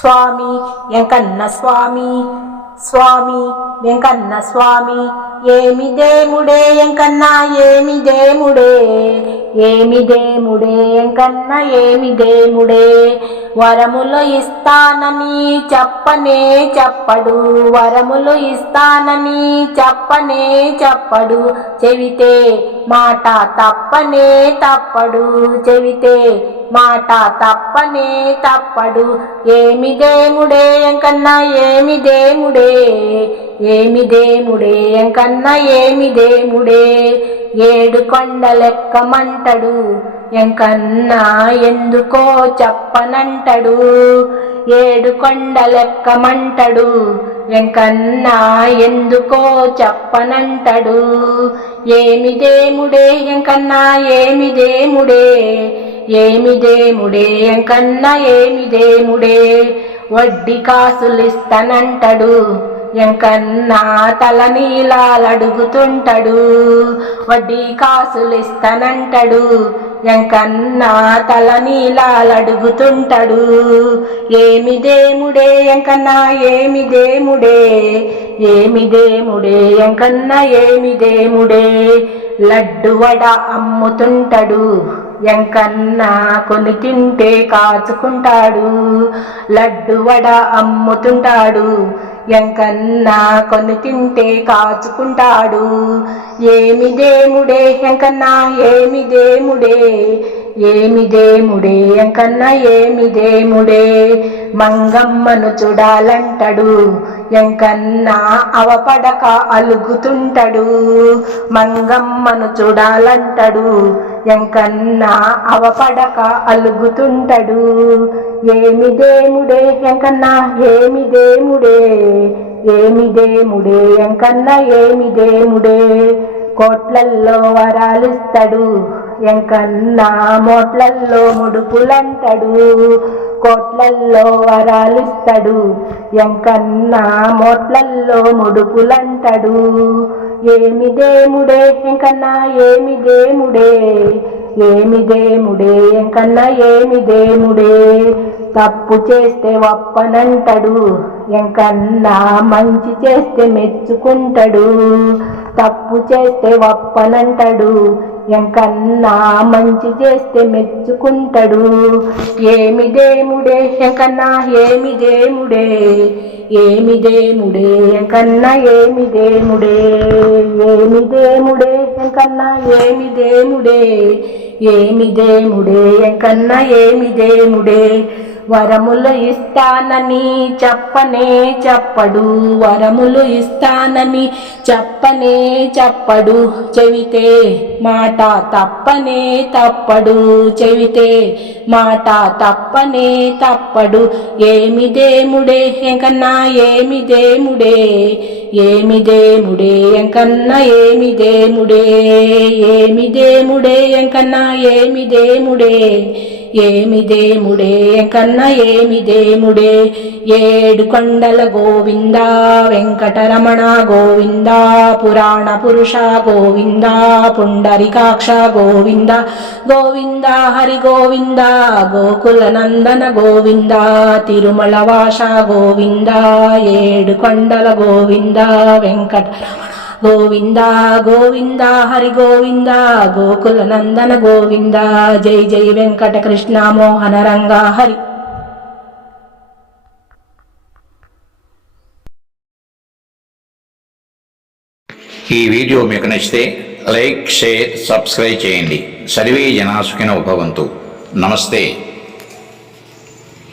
స్వామి వెంకన్న స్వామి. స్వామి వెంకన్న స్వామి. ఏమి దేముడే ఎంకన్న ఏమి దేముడే. ఏమి దేముడే ఎంకన్న ఏమి దేముడే. వరములు ఇస్తానని చెప్పనే చెప్పడు. వరములు ఇస్తానని చెప్పనే చెప్పడు. చెవితే మాట తప్పనే తప్పడు. చెవితే మాట తప్పనే తప్పడు. ఏమి దేముడే ఎంకన్నా ఏమి దేముడే ఏమి దేముడే ఎంకన్నా ఏమి దేముడే ఏడు కొండలెక్కమంటడు ఎంకన్నా ఎందుకో చెప్పనంటడు. ఏడు కొండలెక్కమంటడు ఎంకన్నా ఎందుకో చెప్పనంటడు. ఏమి దేముడే ఎంకన్నా ఏమి దేముడే ఏమిదేముడే ఎంకన్నా ఏమి వడ్డీ కాసులిస్తానంటడు ఎంకన్నా తల నీలాలడుగుతుంటాడు. వడ్డీ కాసులిస్తానంటాడు ఎంకన్నా తల నీలాలడుగుతుంటాడు. ఏమిదేముడే ఎంకన్నా ఏమిదేముడే ఏమిదేముడే ఎంకన్నా ఏమిదేముడే లడ్డు వడ అమ్ముతుంటాడు. ఎంకన్నా కొని తింటే కాచుకుంటాడు. లడ్డు వడ అమ్ముతుంటాడు. ఎంకన్నా కొని తింటే కాచుకుంటాడు. ఏమి దేముడే ఎంకన్నా ఏమి దేముడే ఏమి దేముడే ఎంకన్నా ఏమి దేముడే మంగమ్మను చూడాలంటాడు. ఎంకన్నా అవపడక అలుగుతుంటాడు. మంగమ్మను చూడాలంటాడు. ఎంకన్నా అవపడక అలుగుతుంటాడు. ఏమి దేముడే ఎంకన్నా ఏమి దేముడే ఎంకన్నా ఏమి దేముడే కోట్లల్లో వరాలిస్తాడు. ఎంకన్నా మోట్లల్లో ముడుపులంటాడు కోట్లల్లో వరాలిస్తాడు. ఎంకన్నా మోట్లల్లో ముడుపులంటాడు ఏమి దేముడే ఎంకన్నా ఏమి దేముడే ఏమి దేముడే ఎంకన్నా ఏమి దేముడే తప్పు చేస్తే ఒప్పనంటాడు ఎంకన్నా మంచి చేస్తే మెచ్చుకుంటాడు. తప్పు చేస్తే ఒప్పనంటాడు ఎంకన్నా మంచి చేస్తే మెచ్చుకుంటాడు. ఏమి దేముడే ఎంకన్నా ఏమి దేముడే ఏమి దేముడే ఎంకన్నా ఏమి దేముడే ఏమి దేముడే ఎంకన్నా ఏమి దేముడే ఏమి దేముడే ఎంకన్నా ఏమి దేముడే వరములు ఇస్తానని చెప్పనే చెప్పడు వరములు ఇస్తానని చెప్పనే చెప్పడు చెవితే మాట తప్పనే తప్పడు చెవితే మాట తప్పనే తప్పడు. ఏమి దేముడే ఎంకన్నా ఏమి దేముడే ఏమి దేముడే ఎంకన్నా ఏమి దేముడే ఏమి దేముడే ఎంకన్నా ఏమి దేముడే ఏమి దేముడే కన్నా ఏమి దేముడే ఏడు కొండల గోవింద వెంకటరమణ గోవింద పురాణ పురుష గోవింద పుండరికాక్ష గోవింద గోవింద హరి గోవింద గోకుల నందన గోవింద తిరుమల వాష గోవింద ఏడు కొండల గోవింద వెంకటరమణ గోవింద గోవింద హరి గోవింద గోకుల నందన గోవింద జై జై వెంకట కృష్ణ మోహన రంగా హరి. ఈ వీడియో మీకు నచ్చితే లైక్ షేర్ సబ్స్క్రైబ్ చేయండి. సర్వే జనాసుకిన ఉపవంతు నమస్తే.